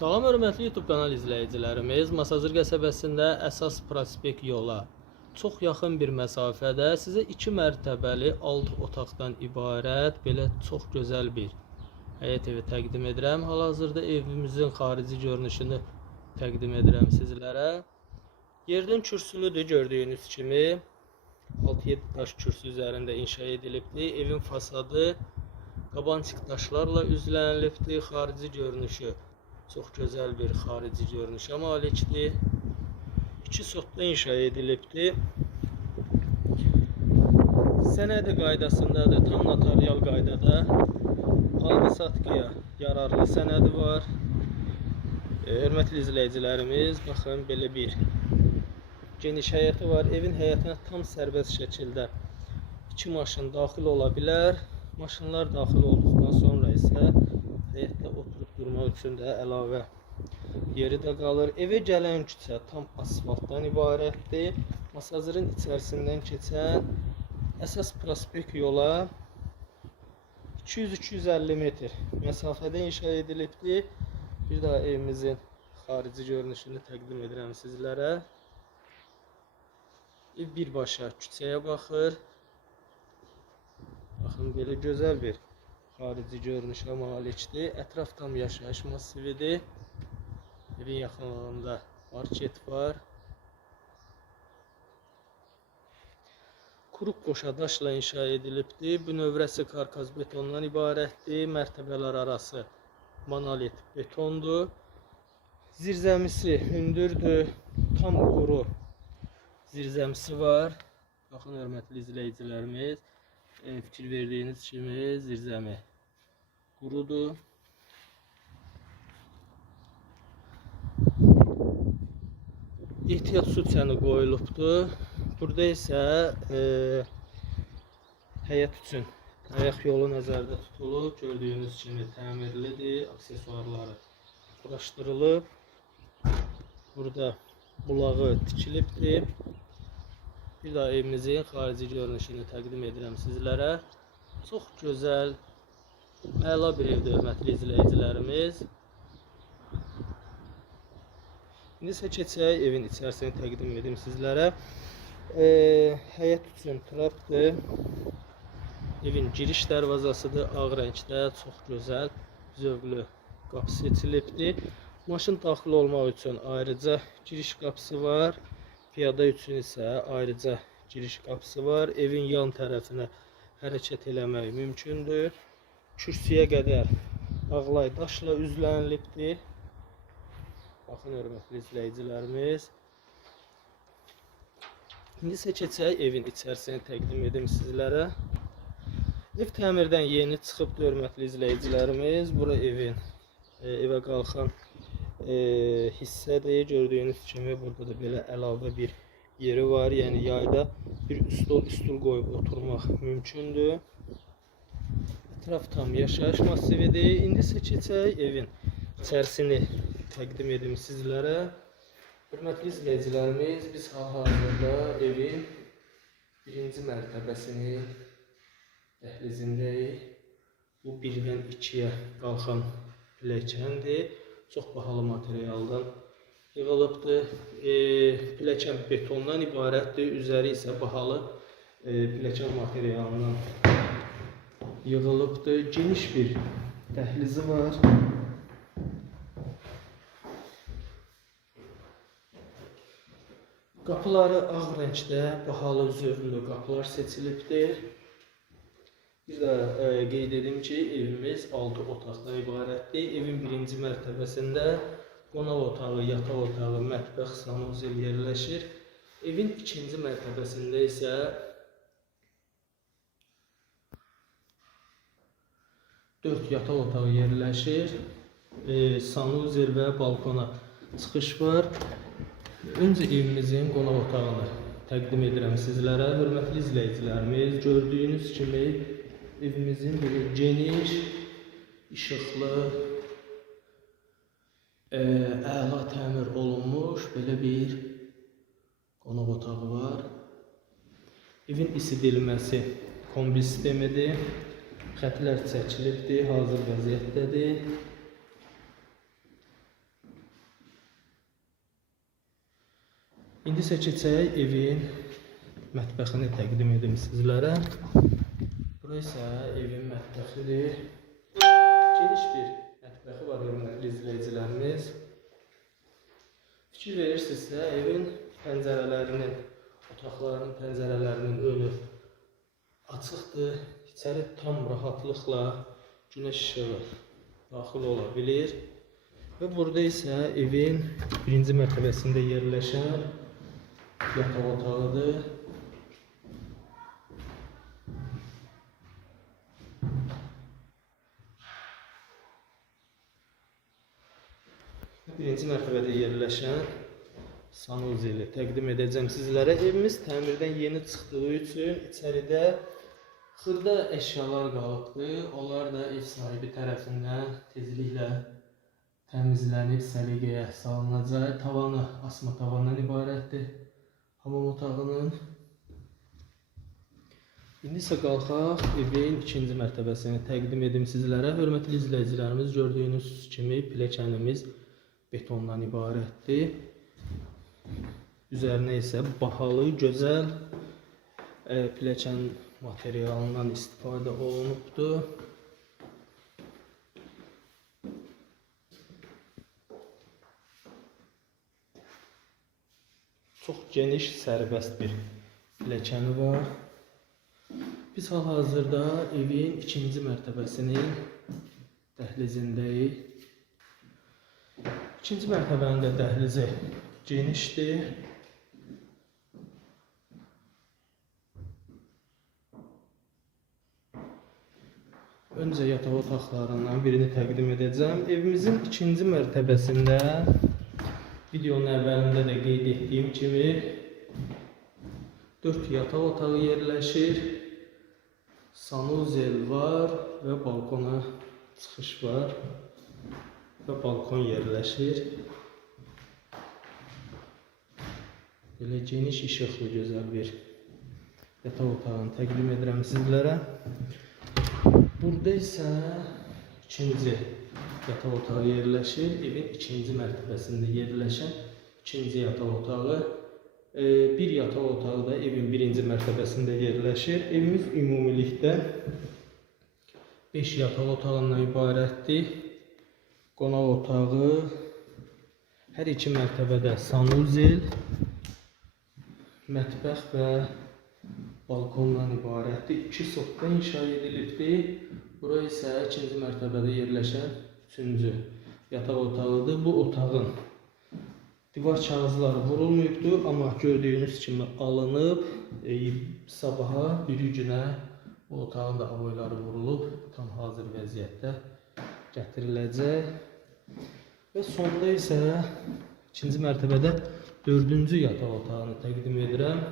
Salam hörmətli YouTube kanal izləyicilərimiz, Masazır qəsəbəsində əsas prospekt yola çox yaxın bir məsafədə sizə 2 mərtəbəli 6 otaqdan ibarət belə çox gözəl bir həyət evi təqdim edirəm. Hal-hazırda evimizin xarici görünüşünü təqdim edirəm sizlərə. Yerdən kürsülüdür gördüyünüz kimi. 6-7 daş kürsü üzərində inşa edilibdir. Evin fasadı qabançıq daşlarla üzlənilibdir. Xarici görünüşü çox gözəl bir xarici görünüşə malikdir. İki sotda inşa edilibdir. Sənədi qaydasındadır, tam notarial qaydada. Alqı-satqıya yararlı sənədi var. E, Hörmətli izləyicilərimiz, baxın belə bir geniş həyəti var. Evin həyətinə tam sərbəst şəkildə iki maşın daxil ola bilər. Maşınlar daxil olduqdan sonra isə həyətdə oturub durmaq üçün də əlavə yeri də qalır. Evə gələn küçə tam asfaltdan ibarətdir. Masazırın içərisindən keçən əsas prospekt yola 200-250 metr məsafədə inşa edilibdir. Bir daha evimizin xarici görünüşünü təqdim edirəm sizlərə. Ev birbaşa küçəyə baxır. Baxın belə gözəl bir xarici görünüşə malikdir. Ətraf tam yaşayış massividir. Evin yaxınlığında market var. Quruq qoşa daşla inşa edilibdir. Bu növrəsi karkaz betondan ibarətdir. Mərtəbələr arası monolit betondur. Zirzəmisi hündürdür. Tam quru zirzəmisi var. Baxın hörmətli izləyicilərimiz, e, fikir verdiyiniz kimi zirzəmi qurudur. Ehtiyat su çəni qoyulubdur. Burada isə e, həyət üçün ayaq yolu nəzərdə tutulub. Gördüyünüz kimi təmirlidir. Aksesuarları quraşdırılıb. Burada bulağı tikilibdir. Bir daha evimizin xarici görünüşünü təqdim edirəm sizlərə. Çox gözəl, əla bir evdir hörmətli izləyicilərimiz. İndi isə keçək evin içərisini təqdim edim sizlərə. E, həyət üçün trapdır. Evin giriş dərvazasıdır, ağ rəngdə, çox gözəl, zövqlü qapı seçilibdir. Maşın daxil olmaq üçün ayrıca giriş qapısı var. Piyada üçün isə ayrıca giriş qapısı var. Evin yan tərəfinə hərəkət eləmək mümkündür. Kürsüyə qədər ağlay daşla üzlənilibdir. Baxın hörmətli izləyicilərimiz. İndi isə keçək evin içərisini təqdim edim sizlərə. Ev təmirdən yeni çıxıb hörmətli izləyicilərimiz. Bura evin e, evə qalxan e, hissədir. Gördüyünüz kimi burada da belə əlavə bir yeri var. Yəni yayda bir stol üstül qoyub oturmaq mümkündür. Ətraf tam yaşayış massividir. İndi keçək evin içərisini təqdim edim sizlərə. Hörmətli izləyicilərimiz, biz hal-hazırda evin birinci mərtəbəsini dəhlizindəyik. Bu birdən ikiyə qalxan pilləkəndir. Çox bahalı materialdan yığılıbdır. E, pilləkən betondan ibarətdir. Üzəri isə bahalı e, pilləkən materialından yığılıbdır. Geniş bir dəhlizi var. Qapıları ağ rəngdə bahalı zövqlü qapılar seçilibdir. Bir də e, qeyd edim ki, evimiz 6 otaqdan ibarətdir. Evin birinci mərtəbəsində qonaq otağı, yataq otağı, mətbəx, sanuzel yerləşir. Evin ikinci mərtəbəsində isə dörd yataq otağı yerləşir. E, sanuzel və balkona çıxış var. Öncə evimizin qonaq otağını təqdim edirəm sizlərə. Hörmətli izləyicilərimiz, gördüyünüz kimi evimizin belə geniş, işıqlı, e, əla təmir olunmuş belə bir qonaq otağı var. Evin isidilməsi kombi sistemidir. Xətlər çəkilibdir, hazır vəziyyətdədir. İndi isə keçək evin mətbəxini təqdim edim sizlərə. Bura isə evin mətbəxidir. Geniş bir mətbəxi var hörmətli izləyicilərimiz. Fikir verirsinizsə, evin pəncərələrinin, otaqlarının pəncərələrinin önü açıqdır. İçəri tam rahatlıqla günəş işığı daxil ola bilir. Burada isə evin birinci mərtəbəsində yerləşən yataq otağıdır. Birinci mərtəbədə yerləşən sanuzeli təqdim edəcəm sizlərə. Evimiz təmirdən yeni çıxdığı üçün içəridə xırda əşyalar qalıbdı. Onlar da ev sahibi tərəfindən tezliklə təmizlənib səliqəyə salınacaq. Tavanı asma tavandan ibarətdir. Hamam otağının. İndi isə qalxaq evin ikinci mərtəbəsini təqdim edim sizlərə. Hörmətli izləyicilərimiz, gördüyünüz kimi pilləkənimiz betondan ibarətdir. Üzərinə isə bahalı, gözəl e, pilləkən materialından istifadə olunubdur. Çox geniş, sərbəst bir pilləkəni var. Biz hal-hazırda evin ikinci mərtəbəsinin dəhlizindəyik. İkinci mərtəbənin də dəhlizi genişdir. Öncə yataq otaqlarından birini təqdim edəcəm. Evimizin ikinci mərtəbəsində videonun əvvəlində də qeyd etdiyim kimi 4 yataq otağı yerləşir. Sanuzel var və balkona çıxış var və balkon yerləşir. Belə geniş işıqlı gözəl bir yataq otağını təqdim edirəm sizlərə. Burada isə ikinci yataq otağı yerləşir. Evin ikinci mərtəbəsində yerləşən ikinci yataq otağı. E, bir yataq otağı da evin birinci mərtəbəsində yerləşir. Evimiz ümumilikdə 5 yataq otağından ibarətdir. Qonaq otağı, hər iki mərtəbədə sanuzel, mətbəx və balkondan ibarətdir. İki sotda inşa edilibdir. Bura isə ikinci mərtəbədə yerləşən üçüncü yataq otağıdır. Bu otağın divar kağızları vurulmayıbdır, amma gördüyünüz kimi alınıb. E, sabaha biri günə bu otağın da avoyları vurulub, tam hazır vəziyyətdə gətiriləcək. Və sonda isə ikinci mərtəbədə dördüncü yataq otağını təqdim edirəm.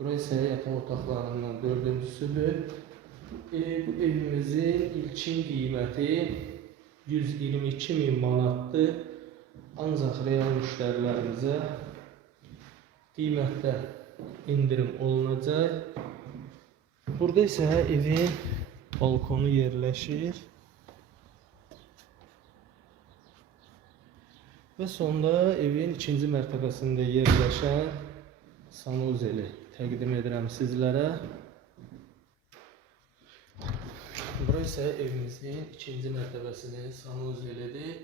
Bura isə yataq otaqlarından dördüncüsüdür. E, bu evimizin ilkin qiyməti 122 min manatdır. Ancaq real müştərilərimizə qiymətdə indirim olunacaq. Burada isə evin balkonu yerləşir. Və sonda evin ikinci mərtəbəsində yerləşən sanuzeli təqdim edirəm sizlərə. Bura isə evimizin ikinci mərtəbəsinin sanuzelidir.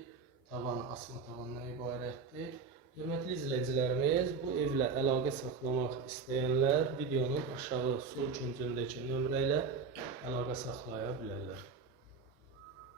Tavan asma tavandan ibarətdir. Hörmətli izləyicilərimiz, bu evlə əlaqə saxlamaq istəyənlər videonun aşağı sol küncündəki nömrə ilə əlaqə saxlaya bilərlər.